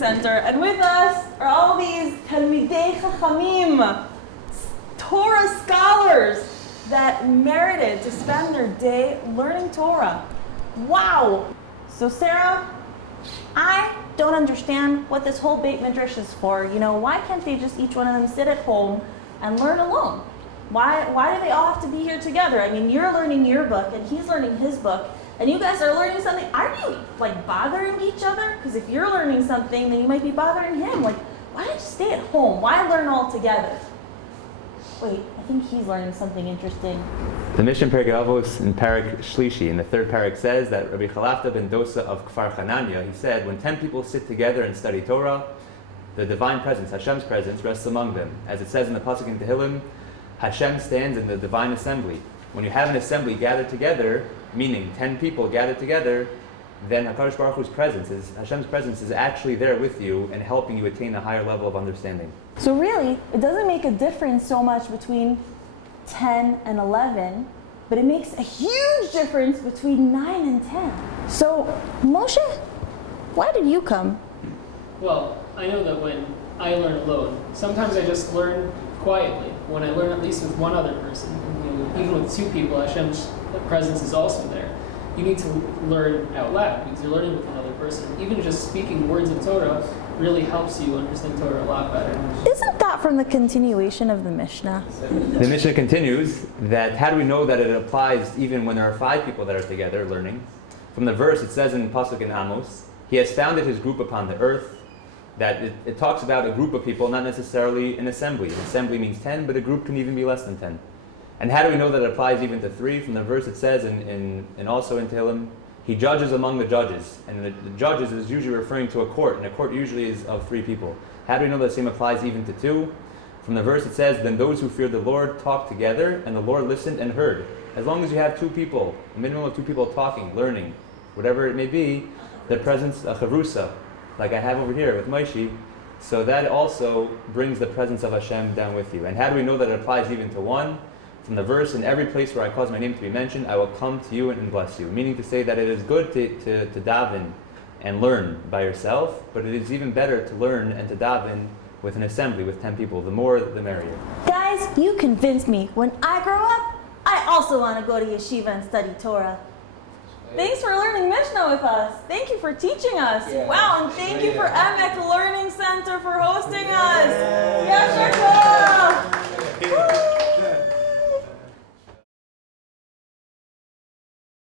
Center, and with us are all these Talmidei Chachamim, Torah scholars that merited to spend their day learning Torah. Wow! So Sarah, I don't understand what this whole Beit Midrash is for. Why can't they just each one of them sit at home and learn alone? Why do they all have to be here together? I mean, you're learning your book and he's learning his book, and you guys are learning something. Aren't you bothering each other? Because if you're learning something, then you might be bothering him. Why don't you stay at home? Why learn all together? Wait, I think he's learning something interesting. The Mishna Pirkei Avot in Parak Shlishi, in the third parak, says that Rabbi Chalafta ben Dosa of Kfar Chananya, he said, when 10 people sit together and study Torah, the divine presence, Hashem's presence, rests among them. As it says in the Pasuk in Tehillim, Hashem stands in the divine assembly. When you have an assembly gathered together, meaning 10 people gathered together, then HaKadosh Baruch Hu's presence, Hashem's presence, is actually there with you and helping you attain a higher level of understanding. So really, it doesn't make a difference so much between 10 and 11, but it makes a huge difference between 9 and 10. So, Moshe, why did you come? Well, I know that when I learn alone, sometimes I just learn quietly. When I learn at least with one other person, even with two people, Hashem's presence is also there. You need to learn out loud because you're learning with another person. Even just speaking words of Torah really helps you understand Torah a lot better. Isn't that from the continuation of the Mishnah? The Mishnah continues that how do we know that it applies even when there are 5 people that are together learning? From the verse, it says in Pasuk in Amos, he has founded his group upon the earth. That it talks about a group of people, not necessarily an assembly. An assembly means 10, but a group can even be less than 10. And how do we know that it applies even to 3? From the verse it says, and also in Tehillim, he judges among the judges. And the judges is usually referring to a court, and a court usually is of 3 people. How do we know that the same applies even to 2? From the verse it says, then those who feared the Lord talked together, and the Lord listened and heard. As long as you have 2 people, a minimum of 2 people talking, learning, whatever it may be, the presence, a chavrusa, like I have over here with Maishi, so that also brings the presence of Hashem down with you. And how do we know that it applies even to 1? From the verse, in every place where I cause my name to be mentioned, I will come to you and bless you. Meaning to say that it is good to daven and learn by yourself, but it is even better to learn and to daven with an assembly, with 10 people. The more, the merrier. Guys, you convinced me. When I grow up, I also want to go to yeshiva and study Torah. Thanks for learning Mishnah with us. Thank you for teaching us. Yeah. Wow, and thank you for Emek Learning Center for hosting us. Yasher Koach.